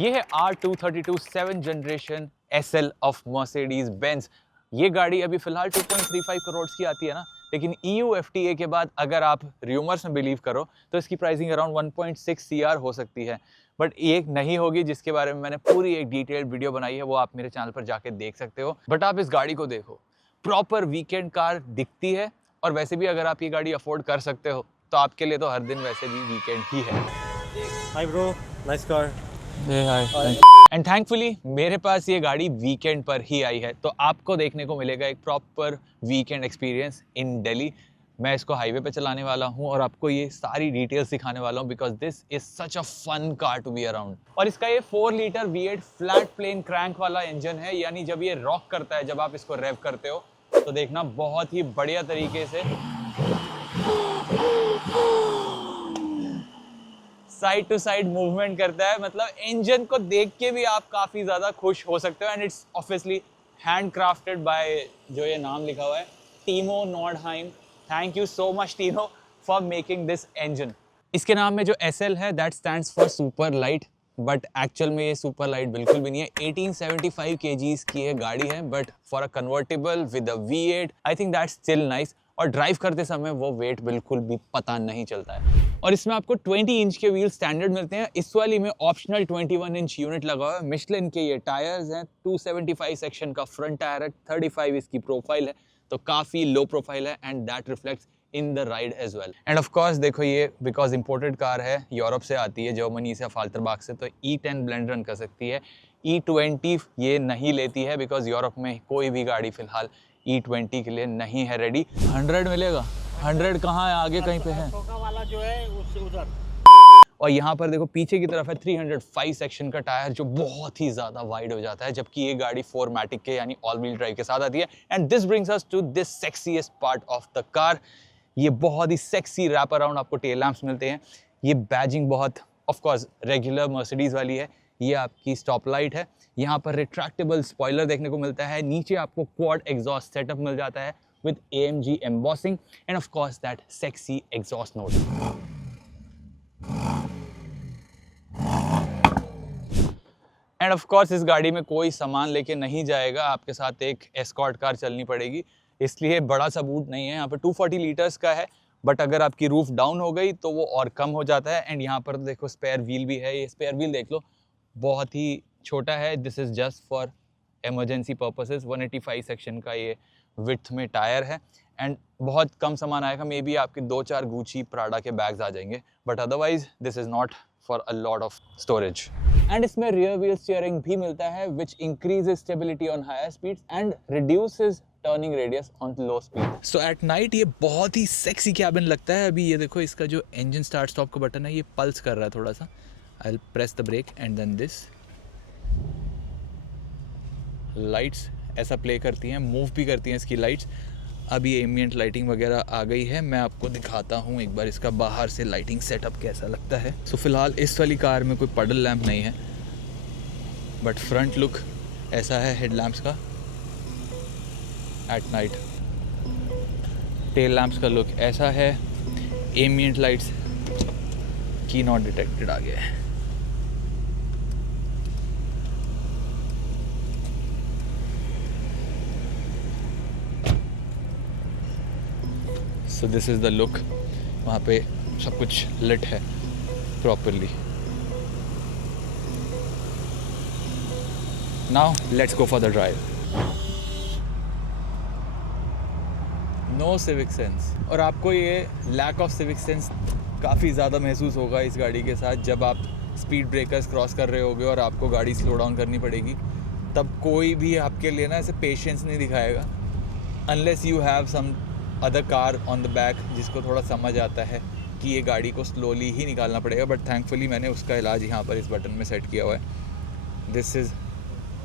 ये है R232 7th generation SL of Mercedes Benz. ये गाड़ी अभी फिलहाल 2.35 करोड़ की आती है ना, लेकिन EU FTA के बाद अगर आप रूमर्स में बिलीव करो तो इसकी प्राइसिंग अराउंड 1.6 CR हो सकती है। बट ये नहीं होगी, जिसके बारे में मैंने पूरी एक डिटेल्ड वीडियो बनाई है, वो आप मेरे चैनल पर जाके देख सकते हो। बट आप इस गाड़ी को देखो, प्रॉपर वीकेंड कार दिखती है। और वैसे भी अगर आप ये गाड़ी अफोर्ड कर सकते हो तो आपके लिए तो हर दिन वैसे भी वीकेंड ही है। Hi bro, nice car. And thankfully मेरे पास ये गाड़ी वीकेंड पर ही आई है, तो आपको देखने को मिलेगा एक proper weekend experience in Delhi. मैं इसको हाईवे पे चलाने वाला हूँ और आपको ये सारी डिटेल्स दिखाने वाला हूँ, because this is such a fun car to be around. और इसका ये 4 litre V8 flat plane crank वाला इंजन है, यानी जब ये रॉक करता है, जब आप इसको रेव करते हो तो देखना बहुत ही बढ़िया तरीके से साइड टू साइड मूवमेंट करता है। मतलब इंजन को देख के भी आप काफी ज्यादा खुश हो सकते हो। And it's obviously hand crafted by, जो ये नाम लिखा हुआ है, Timo Nordheim. Thank you so much Timo for making this engine. इसके नाम में जो SL है that stands for super light, but actual में ये सुपर लाइट बिल्कुल भी नहीं है। 1875 kgs की ये गाड़ी है, but for a convertible with a V8 I think that's still nice. और ड्राइव करते समय वो वेट बिल्कुल भी पता नहीं चलता है। और इसमें आपको 20 इंच के व्हील स्टैंडर्ड मिलते हैं। इस वाली में ऑप्शनल 21 इंच यूनिट लगा हुआ है। मिशलिन के ये टायर्स हैं, 275 सेक्शन का फ्रंट टायर है, 35 इसकी प्रोफाइल है, तो काफी लो प्रोफाइल है and that reflects in the ride as well. And of course देखो, ये बिकॉज इंपोर्टेड कार है, यूरोप से आती है, जर्मनी से, फाल्टरबाग से, तो E10 ब्लेंड रन कर सकती है। E20 ये नहीं लेती है, बिकॉज यूरोप में कोई भी गाड़ी फिलहाल E20 के लिए नहीं है रेडी। 100 मिलेगा, 100 कहाँ है, आगे कहीं पे है वाला जो है उससे उधर। और यहाँ पर देखो पीछे की तरफ है 305 सेक्शन का टायर, जो बहुत ही ज्यादा वाइड हो जाता है, जबकि ये गाड़ी 4मैटिक के यानी ऑल व्हील ड्राइव के साथ आती है। And this brings us to this sexiest part of the car. ये बहुत ही सेक्सी रैप अराउंड आपको टेल लैंप्स मिलते हैं। ये बैजिंग बहुत ऑफ कोर्स रेगुलर मर्सिडीज वाली है। ये आपकी स्टॉप लाइट है। यहाँ पर रिट्रैक्टेबल स्पॉइलर देखने को मिलता है। नीचे आपको क्वाड एग्जॉस्ट सेटअप मिल जाता है with AMG embossing and of course that sexy exhaust note. And of course इस गाड़ी में कोई सामान लेके नहीं जाएगा, आपके साथ एक एस्कॉर्ट कार चलनी पड़ेगी, इसलिए बड़ा सा बूट नहीं है। यहाँ पर 240 लीटर्स का है, बट अगर आपकी रूफ डाउन हो गई तो वो और कम हो जाता है। एंड यहाँ पर देखो स्पेयर व्हील भी है। ये स्पेयर व्हील देख लो, बहुत ही छोटा है। This is just for emergency purposes. 185 section का ये विड्थ में टायर है एंड बहुत कम सामान आएगा। मे बी आपके 2-4 गुची प्राडा के बैग्स आ जाएंगे, but otherwise this is not for a lot of storage. And इसमें रियर व्हील स्टीयरिंग भी मिलता है, which increases stability on higher speeds and reduces turning radius on low speed. So at night ये बहुत ही sexy cabin लगता है। अभी ये देखो, इसका जो इंजन स्टार्ट स्टॉप का बटन है ये पल्स कर रहा है थोड़ा सा। I will press the brake and then this lights ऐसा प्ले करती हैं, मूव भी करती हैं इसकी लाइट्स। अभी एम्बिएंट लाइटिंग वगैरह आ गई है, मैं आपको दिखाता हूँ एक बार इसका बाहर से लाइटिंग सेटअप कैसा लगता है। सो फिलहाल इस वाली कार में कोई पडल लैंप नहीं है, बट फ्रंट लुक ऐसा है हेड लैंप्स का एट नाइट। टेल लैंप्स का लुक ऐसा है। एम्बिएंट लाइट्स की नॉट डिटेक्टेड आ गया है। So this is the look. वहाँ पे सब कुछ lit है properly. Now let's go for the drive. No civic sense. और आपको ये lack of civic sense काफ़ी ज़्यादा महसूस होगा इस गाड़ी के साथ, जब आप स्पीड ब्रेकर्स क्रॉस कर रहे होगे और आपको गाड़ी स्लो डाउन करनी पड़ेगी। तब कोई भी आपके लिए ना ऐसे पेशेंस नहीं दिखाएगा, unless you have some other car on the back जिसको थोड़ा समझ आता है कि ये गाड़ी को स्लोली ही निकालना पड़ेगा। बट थैंकफुली मैंने उसका इलाज यहाँ पर इस बटन में सेट किया हुआ है। This is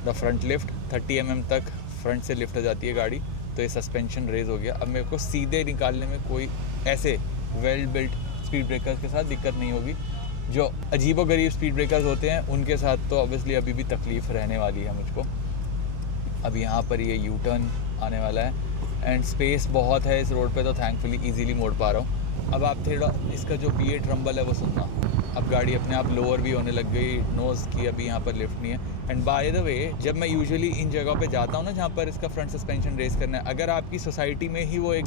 the front lift. 30 mm तक फ्रंट से लिफ्ट हो जाती है गाड़ी, तो ये सस्पेंशन रेज हो गया। अब मेरे को सीधे निकालने में कोई ऐसे वेल बिल्ट स्पीड ब्रेकर्स के साथ दिक्कत नहीं होगी। जो अजीबोगरीब स्पीड ब्रेकर्स होते हैं उनके साथ तो ऑब्वियसली अभी भी तकलीफ़ रहने वाली है मुझको। अब यहाँ पर ये यू टर्न आने वाला है एंड स्पेस बहुत है इस रोड पे, तो थैंकफुली इजीली मोड़ पा रहा हूँ। अब आप थोड़ा इसका जो V8 रंबल है वो सुनना। अब गाड़ी अपने आप लोअर भी होने लग गई, नोज़ की अभी यहाँ पर लिफ्ट नहीं है। एंड बाय द वे, जब मैं यूजुअली इन जगह पे जाता हूँ ना जहाँ पर इसका फ्रंट सस्पेंशन रेस करना है, अगर आपकी सोसाइटी में ही वो एक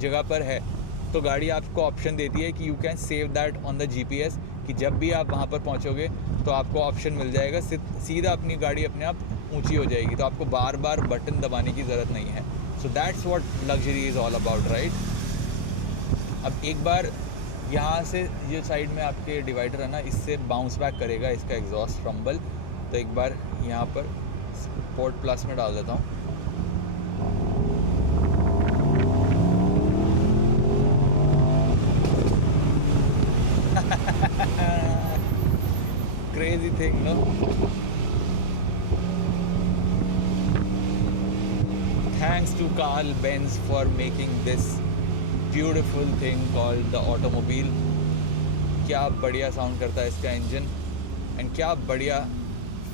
जगह पर है तो गाड़ी आपको ऑप्शन देती है कि you can save that on the GPS, कि जब भी आप वहाँ पर पहुँचोगे तो आपको ऑप्शन मिल जाएगा, सीधा अपनी गाड़ी अपने आप ऊँची हो जाएगी, तो आपको बार बार बटन दबाने की ज़रूरत नहीं है। So that's what luxury is all about, right. अब एक बार यहाँ से ये साइड में आपके डिवाइडर है ना, इससे बाउंस बैक करेगा इसका एग्जॉस्ट रंबल। तो एक बार यहाँ पर स्पोर्ट प्लस में डाल देता हूँ। Crazy thing, no? Thanks to Carl Benz for making this beautiful thing called the automobile. क्या बढ़िया साउंड करता है इसका इंजन, एंड क्या बढ़िया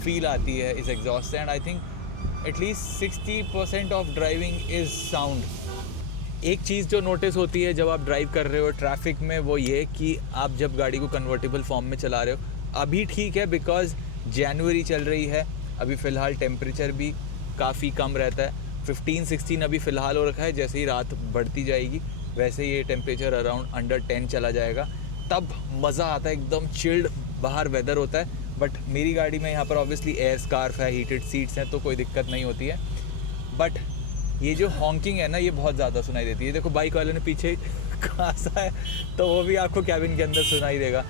फील आती है इस एग्जॉस्ट से। And I think at least 60% of driving is sound. एक चीज़ जो नोटिस होती है जब आप ड्राइव कर रहे हो ट्रैफिक में, वो ये कि आप जब गाड़ी को कन्वर्टेबल फॉर्म में चला रहे हो, अभी ठीक है बिकॉज जनवरी चल रही है, अभी फ़िलहाल टेम्परेचर भी काफ़ी कम रहता है, 15-16 अभी फ़िलहाल हो रखा है। जैसे ही रात बढ़ती जाएगी वैसे ये टेम्परेचर अराउंड अंडर 10 चला जाएगा, तब मज़ा आता है, एकदम चिल्ड बाहर वेदर होता है। बट मेरी गाड़ी में यहाँ पर ऑब्वियसली एयर स्कार्फ है, हीटेड सीट्स हैं, तो कोई दिक्कत नहीं होती है। बट ये जो हॉन्किंग है ना, ये बहुत ज़्यादा सुनाई देती है। देखो बाइक वाले ने पीछे खासा है, तो वो भी आपको कैबिन के अंदर सुनाई देगा।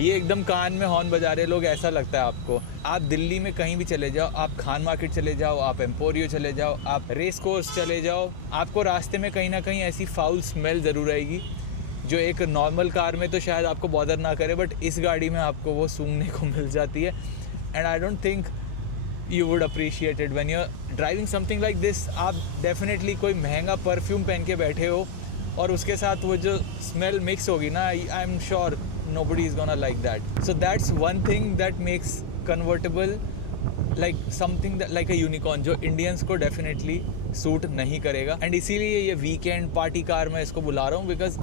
ये एकदम कान में हॉर्न बजा रहे लोग, ऐसा लगता है आपको। आप दिल्ली में कहीं भी चले जाओ, आप खान मार्केट चले जाओ, आप एम्पोरियो चले जाओ, आप रेस कोर्स चले जाओ, आपको रास्ते में कहीं ना कहीं ऐसी फाउल स्मेल ज़रूर आएगी जो एक नॉर्मल कार में तो शायद आपको बॉदर ना करे, बट इस गाड़ी में आपको वो सूंघने को मिल जाती है। And I don't think you would appreciate it when you're driving something like this. आप definitely कोई महंगा परफ्यूम पहन के बैठे हो और उसके साथ वो जो स्मेल मिक्स होगी ना, I'm sure nobody is gonna like that. So that's one thing that makes convertible like something that like a unicorn, जो इंडियंस को डेफिनेटली सूट नहीं करेगा। एंड इसीलिए ये वीकेंड पार्टी कार मैं इसको बुला रहा हूँ, बिकॉज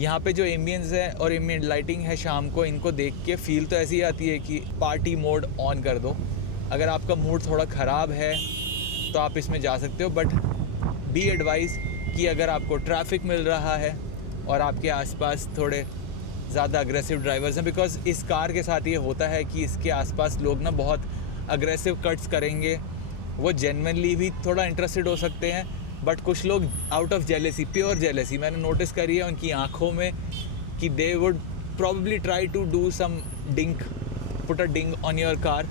यहाँ पे जो एम्बियंस है और एम्बियंट लाइटिंग है शाम को, इनको देख के फील तो ऐसी आती है कि पार्टी मोड ऑन कर दो। अगर आपका मूड थोड़ा ख़राब है तो आप इसमें जा सकते हो, बट बी एडवाइस कि अगर आपको ट्रैफिक मिल रहा है और आपके आसपास थोड़े ज़्यादा अग्रेसिव ड्राइवर्स हैं, बिकॉज इस कार के साथ ये होता है कि इसके आसपास लोग ना बहुत अग्रेसिव कट्स करेंगे। वो जेन्युइनली भी थोड़ा इंटरेस्टेड हो सकते हैं, बट कुछ लोग out of jealousy, pure jealousy मैंने नोटिस करी है उनकी आँखों में, कि they would probably try to do some dink, put a ding on your car,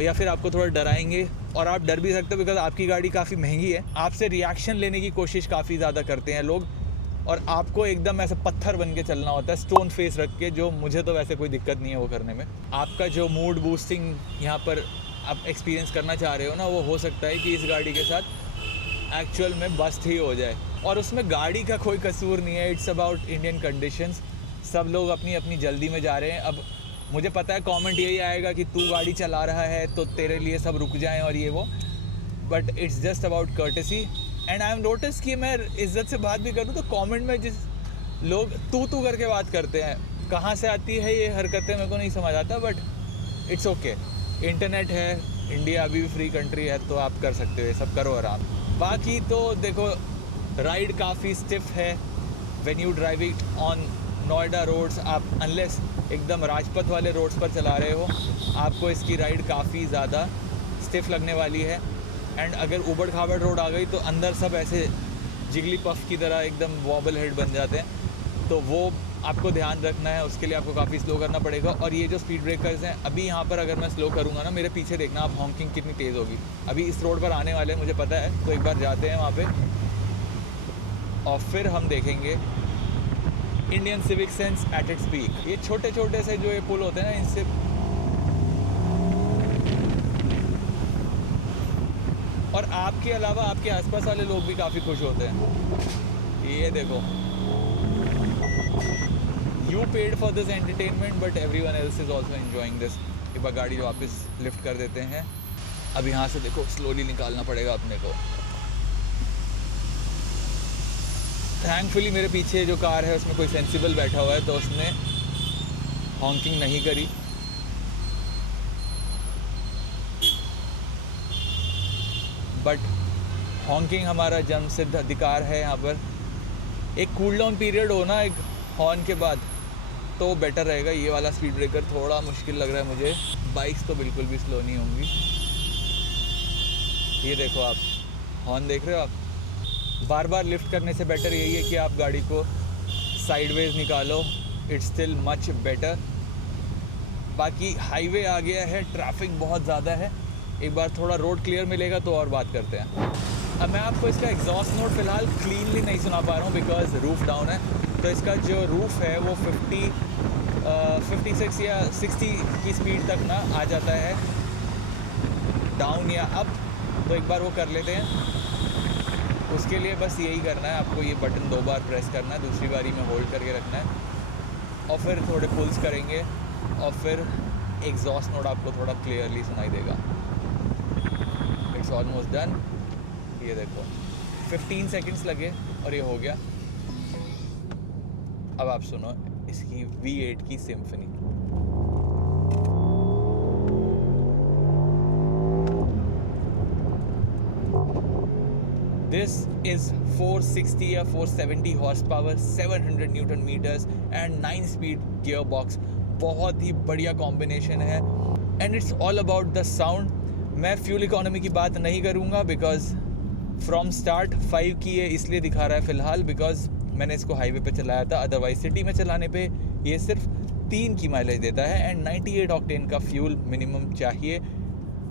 या फिर आपको थोड़ा डराएंगे। और आप डर भी सकते हो बिकॉज आपकी गाड़ी काफ़ी महंगी है। आपसे रिएक्शन लेने की कोशिश काफ़ी ज़्यादा करते हैं लोग, और आपको एकदम ऐसा पत्थर बन के चलना होता है, स्टोन फेस रख के, जो मुझे तो वैसे कोई दिक्कत नहीं है वो करने में। आपका जो मूड बूस्टिंग यहाँ पर आप एक्सपीरियंस करना चाह रहे हो ना, वो हो सकता है कि इस गाड़ी के साथ एक्चुअल में बस्ट ही हो जाए, और उसमें गाड़ी का कोई कसूर नहीं है। It's about Indian conditions. सब लोग अपनी अपनी जल्दी में जा रहे हैं। अब मुझे पता है कमेंट यही आएगा कि तू गाड़ी चला रहा है तो तेरे लिए सब रुक जाएं और ये वो, but it's just about courtesy. And I am notice कि मैं इज्जत से बात भी करूँ तो कमेंट में जिस लोग तू करके बात करते हैं, कहाँ से आती है ये हरकतें मेरे को नहीं समझ आता, बट इट्स ओके। इंटरनेट है, इंडिया अभी भी फ्री कंट्री है, तो आप कर सकते हो, ये सब करो आराम। बाकी तो देखो राइड काफ़ी स्टिफ है when you drive it on Noida roads. आप अनलेस एकदम राजपथ वाले रोड्स पर चला रहे हो, आपको इसकी राइड काफ़ी ज़्यादा स्टिफ लगने वाली है। एंड अगर ऊबड़ खाबड़ रोड आ गई तो अंदर सब ऐसे जिगली पफ की तरह एकदम वॉबल हेड बन जाते हैं, तो वो आपको ध्यान रखना है। उसके लिए आपको काफ़ी स्लो करना पड़ेगा। और ये जो स्पीड ब्रेकर्स हैं, अभी यहाँ पर अगर मैं स्लो करूँगा ना, मेरे पीछे देखना आप हॉन्किंग कितनी तेज़ होगी। अभी इस रोड पर आने वाले हैं, मुझे पता है, तो एक बार जाते हैं वहाँ पे और फिर हम देखेंगे Indian civic sense at its peak. ये छोटे छोटे से जो ये पुल होते हैं ना, इनसे और आपके अलावा आपके आसपास वाले लोग भी काफ़ी खुश होते हैं। ये देखो, you paid for this entertainment but everyone else is also enjoying this. एक बार गाड़ी वापस लिफ्ट कर देते हैं। अब यहाँ से देखो स्लोली निकालना पड़ेगा अपने को। थैंकफुली मेरे पीछे जो कार है उसमें कोई सेंसिबल बैठा हुआ है तो उसने हॉन्किंग नहीं करी। बट हॉन्किंग हमारा जन्मसिद्ध अधिकार है यहाँ पर। एक कूल डाउन पीरियड हो ना एक हॉर्न के बाद तो बेटर रहेगा। ये वाला स्पीड ब्रेकर थोड़ा मुश्किल लग रहा है मुझे। बाइक्स तो बिल्कुल भी स्लो नहीं होंगी। ये देखो आप हॉर्न देख रहे हो आप। बार बार लिफ्ट करने से बेटर यही है कि आप गाड़ी को साइडवेज निकालो। It's still much better. बाकी हाईवे आ गया है, ट्रैफिक बहुत ज़्यादा है। एक बार थोड़ा रोड क्लियर मिलेगा तो और बात करते हैं। अब मैं आपको इसका एग्जॉस्ट नोट फ़िलहाल क्लीनली नहीं सुना पा रहा हूँ बिकॉज रूफ़ डाउन है। तो इसका जो रूफ़ है वो 56 या 60 की स्पीड तक ना आ जाता है डाउन या अप। तो एक बार वो कर लेते हैं। उसके लिए बस यही करना है, आपको ये बटन 2 बार प्रेस करना है, दूसरी बारी में होल्ड करके रखना है और फिर थोड़े पुल्स करेंगे और फिर एग्जॉस्ट नोट आपको थोड़ा क्लियरली सुनाई देगा। It's almost done. ये देखो 15 सेकंड्स लगे और ये हो गया। अब आप सुनो इसकी V8 की सिम्फनी। This is 460 या 470 horsepower, 700 newton metres and 9 speed gear box. बहुत ही बढ़िया कॉम्बिनेशन है and it's all about the sound. मैं फ्यूल इकोनॉमी की बात नहीं करूँगा बिकॉज फ्रॉम स्टार्ट 5 की ये इसलिए दिखा रहा है फ़िलहाल बिकॉज मैंने इसको हाईवे पे चलाया था। अदरवाइज सिटी में चलाने पे ये सिर्फ 3 की माइलेज देता है एंड 98 ऑक्टेन का फ्यूल मिनिमम चाहिए।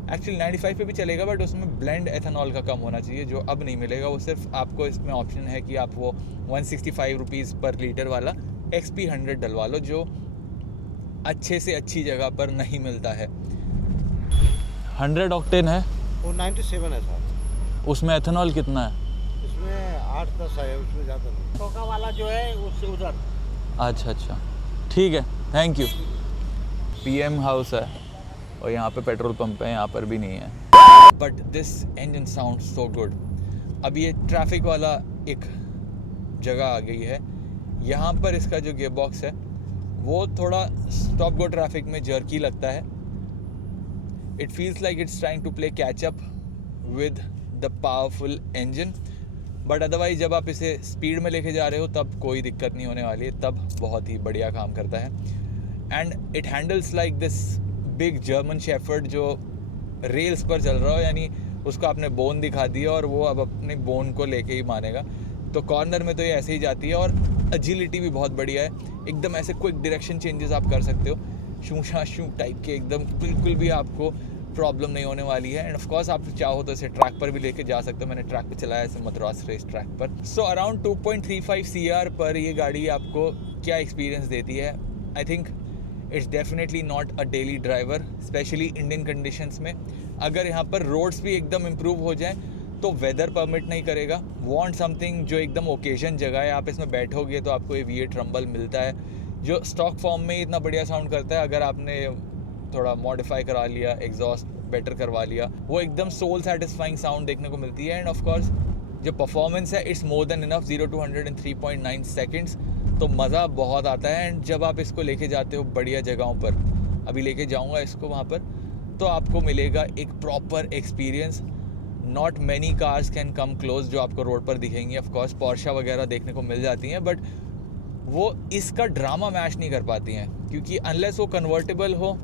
एक्चुअली 95 पे भी चलेगा बट उसमें ब्लेंड एथेनॉल का कम होना चाहिए जो अब नहीं मिलेगा। वो सिर्फ आपको इसमें ऑप्शन है कि आप वो 165 रुपीज़ पर लीटर वाला XP 100 डलवा लो जो अच्छे से अच्छी जगह पर नहीं मिलता है। 100 ऑक्टेन है, वो 97 है सर। उसमें एथेनॉल कितना है? उसमें 8-10 है, उसमें ज़्यादा नहीं। टोका वाला जो है उससे उधर। अच्छा अच्छा ठीक है, थैंक यू। PM हाउस है और यहाँ पे पेट्रोल पंप है, यहाँ पर भी नहीं है। But this engine sound so good. अब ये ट्रैफिक वाला एक जगह आ गई है। यहाँ पर इसका जो गियर बॉक्स है वो थोड़ा स्टॉप गो ट्रैफिक में जर्की लगता है। It feels like it's trying to play catch up with the powerful engine. But otherwise जब आप इसे स्पीड में लेके जा रहे हो तब कोई दिक्कत नहीं होने वाली है, तब बहुत ही बढ़िया काम करता है। And it handles like this big German shepherd जो रेल्स पर चल रहा हो, यानी उसको आपने बोन दिखा दिया और वो अब अपने बोन को लेके ही मानेगा। तो कॉर्नर में तो ये ऐसे ही जाती है और एजिलिटी भी बहुत बढ़िया है। एकदम ऐसे क्विक डायरेक्शन चेंजेस आप कर सकते हो, शू शा शू टाइप के, एकदम बिल्कुल भी आपको प्रॉब्लम नहीं होने वाली है। एंड ऑफ कोर्स आप चाहो तो इसे ट्रैक पर भी लेके जा सकते हो। मैंने ट्रैक पे चलाया इसे मद्रास रेस ट्रैक पर। सो अराउंड 2.35 CR पर ये गाड़ी आपको क्या एक्सपीरियंस देती है? I think it's definitely not a daily driver, specially Indian conditions में। अगर यहाँ पर रोड्स भी एकदम इम्प्रूव हो जाए तो वेदर परमिट नहीं करेगा। वांट समथिंग जो एकदम ओकेजन जगह है, आप इसमें बैठोगे तो आपको ये V8 रंबल मिलता है जो स्टॉक फॉर्म में इतना बढ़िया साउंड करता है। अगर आपने थोड़ा मॉडिफाई करा लिया, एग्जॉस्ट बेटर करवा लिया, वो एकदम सोल सेटिस्फाइंग साउंड देखने को मिलती है। एंड ऑफ कोर्स जो परफॉर्मेंस है it's more than enough, 0 to 100 in 3.9 seconds. तो मज़ा बहुत आता है। एंड जब आप इसको लेके जाते हो बढ़िया जगहों पर, अभी लेके जाऊंगा इसको वहाँ पर, तो आपको मिलेगा एक proper experience. Not many cars can come close जो आपको रोड पर दिखेंगी। ऑफ कोर्स पोर्शा वगैरह देखने को मिल जाती हैं बट वो इसका ड्रामा मैच नहीं कर पाती हैं क्योंकि अनलेस वो कन्वर्टेबल हो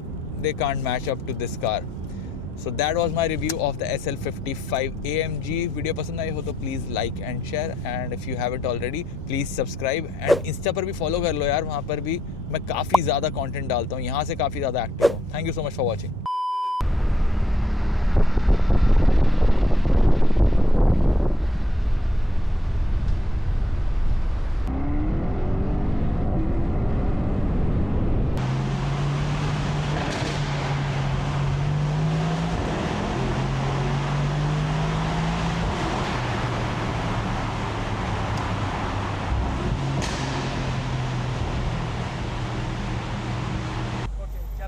they can't match up to this car. So that was my review of the SL55 AMG. Video पसंद आई हो तो please like and share, and if you have it already please subscribe. And Insta पर भी follow कर लो यार, वहाँ पर भी मैं काफ़ी ज़्यादा कंटेंट डालता हूँ, यहाँ से काफ़ी ज़्यादा एक्टिव हूँ। Thank you so much for watching.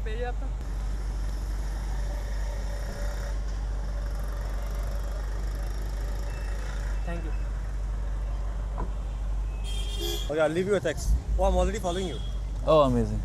Page है आपका? Thank you. Okay, I'll leave you a text. Oh, I'm already following you. Oh, amazing.